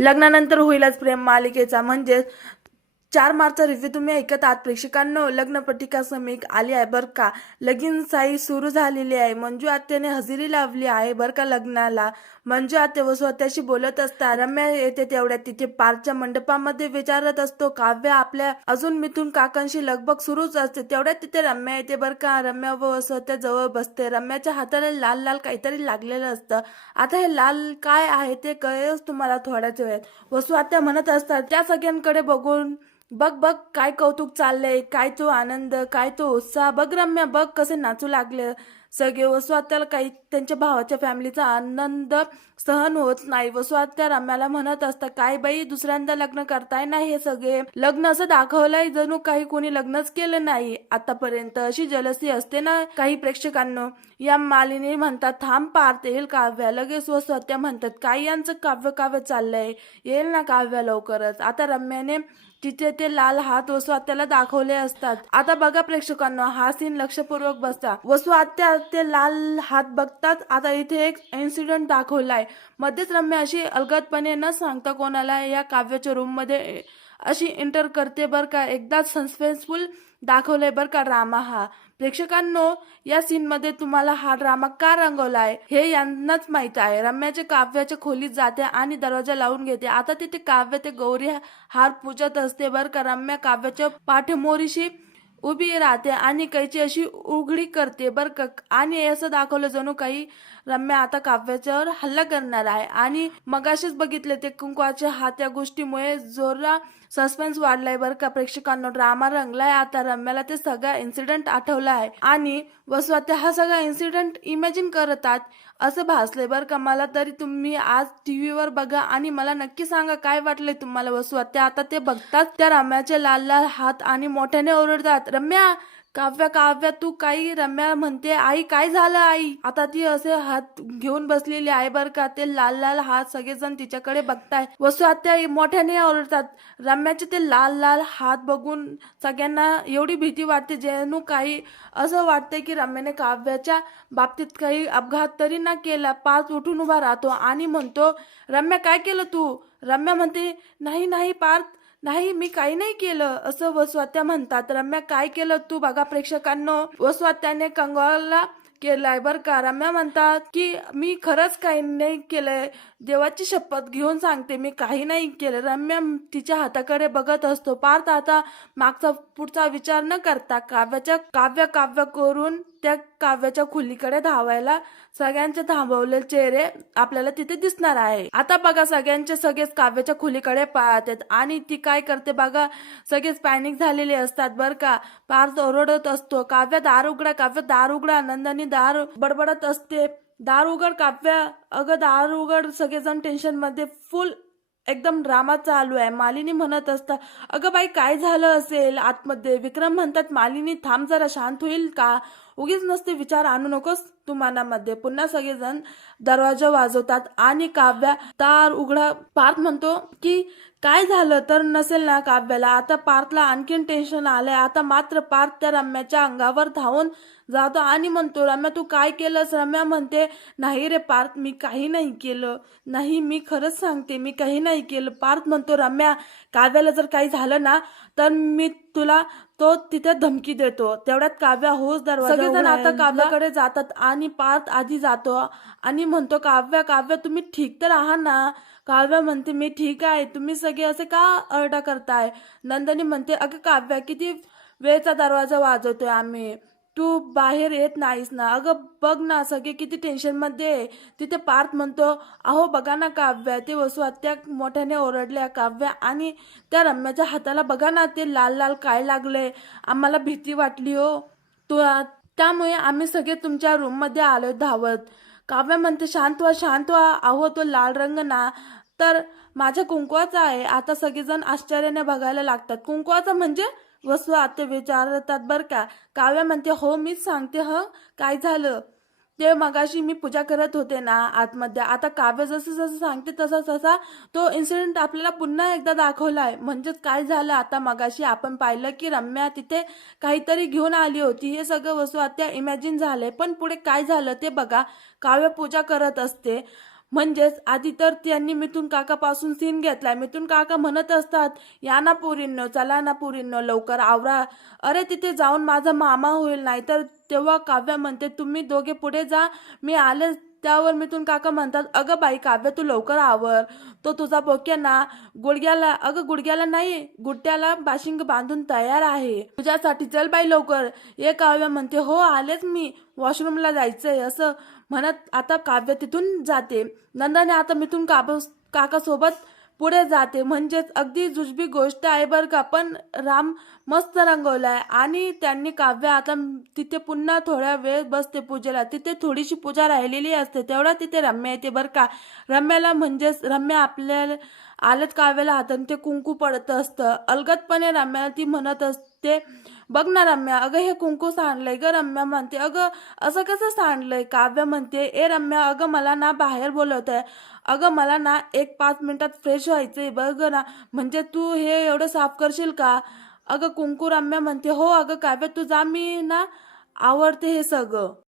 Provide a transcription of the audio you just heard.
लग्नानंतर होईलच प्रेम मालिकेचा म्हणजे 4 मार्चचा रिव्ह्यू तुम्ही ऐकत आहात प्रेक्षकांनो. लग्न पत्रिका समीक आली आहे बरं का. लगीन साई सुरू झालेली आहे. मंजू आत्याने हजेरी लावली आहे बरं का लग्नाला. मंजू आत्या व स्वतःशी बोलत असतात. रम्या येते तेवढ्यात तिथे पार्कच्या मंडपामध्ये विचारत असतो काव्य आपल्या अजून मिथून काकांशी लगबग सुरूच असते. तेवढ्यात तिथे रम्या येते बरं का. रम्या व स्वतः जवळ बसते. रम्याच्या हाताला लाल लाल काहीतरी लागलेलं असतं. आता हे लाल काय आहे ते कळेलच तुम्हाला थोड्याच वेळात. वसू आत्या म्हणत असतात त्या सगळ्यांकडे बघून, बघ बघ काय कौतुक चाललंय, काय तो आनंद, काय तो उत्साह, बघ रम्या बघ कसे नाचू लागले सगळे. वसू आत्याला काही त्यांच्या भावाच्या फॅमिलीचा आनंद सहन होत नाही. वसू आत्या रम्याला म्हणत असतात काय बाई दुसऱ्यांदा लग्न करताय ना, हे सगळे लग्न असं दाखवलंय जणू काही कोणी लग्नच केलं नाही आतापर्यंत. अशी जलसी असते ना काही प्रेक्षकांनो. या मालिनी म्हणतात थांब पार्थ येईल काव्या. लगेच वसू आत्या म्हणतात काय यांचं काव्य काव्य चाललंय, येईल ना काव्या लवकरच. आता रम्याने तिथे ते लाल हात वसू आत्याला दाखवले असतात. आता बघा प्रेक्षकांनो हा सीन लक्षपूर्वक बसता. वसू आत्या ते लाल हात बघतात. आता इथे एक इन्सिडेंट दाखवलाय. मध्येच रम्या अशी अलगदपणे न सांगता कोणाला या काव्याच्या रूम मध्ये अशी एंटर करते बर का. एकदाच सस्पेन्सफुल दाखवलंय बर का ड्रामा हा. प्रेक्षकांनो या सीन मध्ये तुम्हाला हा ड्रामा का रंगवलाय हे यांनाच माहित आहे. रम्याच्या काव्याच्या खोलीत जाते आणि दरवाजा लावून घेते. आता तिथे काव्य ते गौरी हार पूजत असते बर का. रम्या काव्याच्या पाठमोरीशी उभी राहते आणि कैची अशी उघडी करते बर का. आणि असं दाखवलं जणू काही रम्या आता काव्याच्यावर हल्ला करणार आहे. आणि मगाशीच बघितले ते कुंकवाच्या हात या गोष्टीमुळे जोरा सस्पेन्स वाढलाय बरं का प्रेक्षकांनो. ड्रामा रंगलाय. आता रम्याला ते सगळा इन्सिडेंट आठवला आहे आणि वसू आत्या हा सगळा इन्सिडेंट इमॅजिन करतात असं भासलंय बरं का मला. तरी तुम्ही आज टीव्हीवर बघा आणि मला नक्की सांगा काय वाटलंय तुम्हाला. वसू आत्या आता ते बघतात त्या रम्याचे लाल लाल हात आणि मोठ्याने ओरडतात रम्या काव्या काव्या तू काही. रम्या म्हणते आई काय झालं आई. आता ती असे हात घेऊन बसलेली आहे बर का. ते लाल लाल हात सगळेजण तिच्याकडे बघताय. वसू आत्या मोठ्याने ओरडतात. रम्याचे ते लाल लाल हात बघून सगळ्यांना एवढी भीती वाटते जणू काही असं वाटतंय की रम्याने काव्याच्या बाबतीत काही अपघात तरी ना केला. पार्थ उठून उभा राहतो आणि म्हणतो रम्या काय केलं तू. रम्या म्हणते नाही नाही पार्थ नाही मी काही नाही केलं असं वसू आत्या म्हणतात. रम्या काय केलं तू. बघा प्रेक्षकांनो वसू आत्याने कंगवाला केलाय बर का. रम्या म्हणतात की मी खरंच काही नाही केलंय, देवाची शपथ घेऊन सांगते मी काही नाही केलं. रम्या तिच्या हाताकडे बघत असतो. पार्थ आता मागचा पुढचा विचार न करता काव्य काव्य करून त्या काव्याच्या खोलीकडे धावायला सगळ्यांचे थांबवलेले चेहरे आपल्याला तिथे दिसणार आहे. आता बघा सगळेच काव्याच्या खोलीकडे पाहतात आणि ती काय करते बघा. सगळेच पॅनिक झालेले असतात बर का. पार्थ ओरडत असतो काव्य दार उघडा, काव्य दार उघडा. आनंदाने दार बडबडत असते दार उघड काव्या, अगं दार उघड. सगळेजण टेन्शन मध्ये फुल एकदम ड्रामा चालू आहे. मालिनी म्हणत असतात अगं बाई काय झालं असेल आतमध्ये. विक्रम म्हणतात मालिनी थांब जरा, शांत होईल का. उगीच नसते विचार आणू नकोस तू मनामध्ये. पुन्हा सगळेजण दरवाजा वाजवतात आणि काव्या दार उघडा. पार्थ म्हणतो की काय झालं तर नसेल ना काव्याला. आता पार्थला आणखीन टेन्शन आलंय. आता मात्र पार्थ त्या रम्याच्या अंगावर धावून जातो आणि म्हणतो रम्या तू काय केलंस. रम्या म्हणते नाही रे पार्थ मी काही नाही केलं, नाही मी खरंच सांगते मी काही नाही केलं. पार्थ म्हणतो रम्या काव्याला जर काही झालं ना तर मी तुला तो तिथे धमकी देतो. तेवढ्यात काव्या होच दरवाजा. सगळेजण आता काव्याकडे जातात आणि पार्थ आधी जातो आणि म्हणतो काव्या काव्या तुम्ही ठीक तर आहात ना. काव्या म्हणते मी ठीक आहे, तुम्ही सगळे असे का आरडा करताय. नंदिनी म्हणते अगं काव्या किती वेळचा दरवाजा वाजवतोय आम्ही, तू बाहेर येत नाहीस ना. अगं बघ ना सगळे किती टेन्शन मध्ये. तिथे पार्थ म्हणतो अहो बघा ना काव्या. ते वसू आत्या मोठ्याने ओरडल्या काव्या आणि त्या रम्याच्या हाताला बघा ना ते लाल लाल काय लागले. आम्हाला भीती वाटली हो त्यामुळे आम्ही सगळे तुमच्या रूम मध्ये आलोय धावत. काव्या म्हणते शांत व्हा शांत व्हा. अहो तो लाल रंग ना तर माझ्या कुंकवाचा आहे. आता सगळेजण आश्चर्याने बघायला लागतात. कुंकवाचा म्हणजे वसू आत्या विचारतात बर का. काव्या म्हणते हो मीच सांगते काय झालं ते. मगाशी मी पूजा करत होते ना आतमध्ये. आता काव्य जसं जसं सांगते तसा तो इन्सिडेंट आपल्याला पुन्हा एकदा दाखवलाय. म्हणजेच काय झालं आता मगाशी आपण पाहिलं की रम्या तिथे काहीतरी घेऊन आली होती. हे सगळं वसू आत्या इमॅजिन झालंय. पण पुढे काय झालं ते बघा. काव्य पूजा करत असते. म्हणजेच आधी तर त्यांनी मिथुन काकापासून सीन घेतलाय. मिथुन काका म्हणत असतात, या ना पोरींनो, चला ना पोरींनो, लवकर आवरा, अरे तिथे जाऊन माझा मामा होईल. नाहीतर तेव्हा काव्या म्हणते, तुम्ही दोघे पुढे जा, मी आले. त्यावर मिथुन काका म्हणतात, अगं बाई काव्या, तू लवकर आवर, तो तुझा बोक्या ना गुडघ्याला, अगं गुडघ्याला नाही, गुड्ड्याला बाशिंग बांधून तयार आहे तुझ्यासाठी, चल बाई लवकर ये. काव्या म्हणते, हो आलेच मी, वॉशरूमला जायचंय, असं म्हणत आता काव्य तिथून जाते. नंदाने आता मिथुन काका सोबत पुढे जाते. म्हणजेच अगदी जुजबी गोष्ट आहे बरं का, पण राम मस्त रंगवलाय. आणि त्यांनी काव्य आता तिथे पुन्हा थोड्या वेळ बसते पूजेला. तिथे थोडीशी पूजा राहिलेली असते, तेवढा तिथे रम्या येते बरं का. रम्याला म्हणजेच रम्या आपल्याला आलत काव्याला हाताने ते कुंकू पडत असतं. अलगदपणे रम्याला ती म्हणत असते, बघ ना रम्या, अगं हे कुंकू सांडलंय ग. रम्या म्हणते, अगं असं कसं सांडलंय. काव्य म्हणते, ए रम्या, अगं मला ना बाहेर बोलवत आहे, अगं मला ना 1-5 मिनिटात फ्रेश व्हायचंय बघ ना, म्हणजे तू हे एवढं साफ करशील का. अगं कुंकू. रम्या म्हणते, हो अगं काव्य तू जा, मी ना आवडते हे सगळं.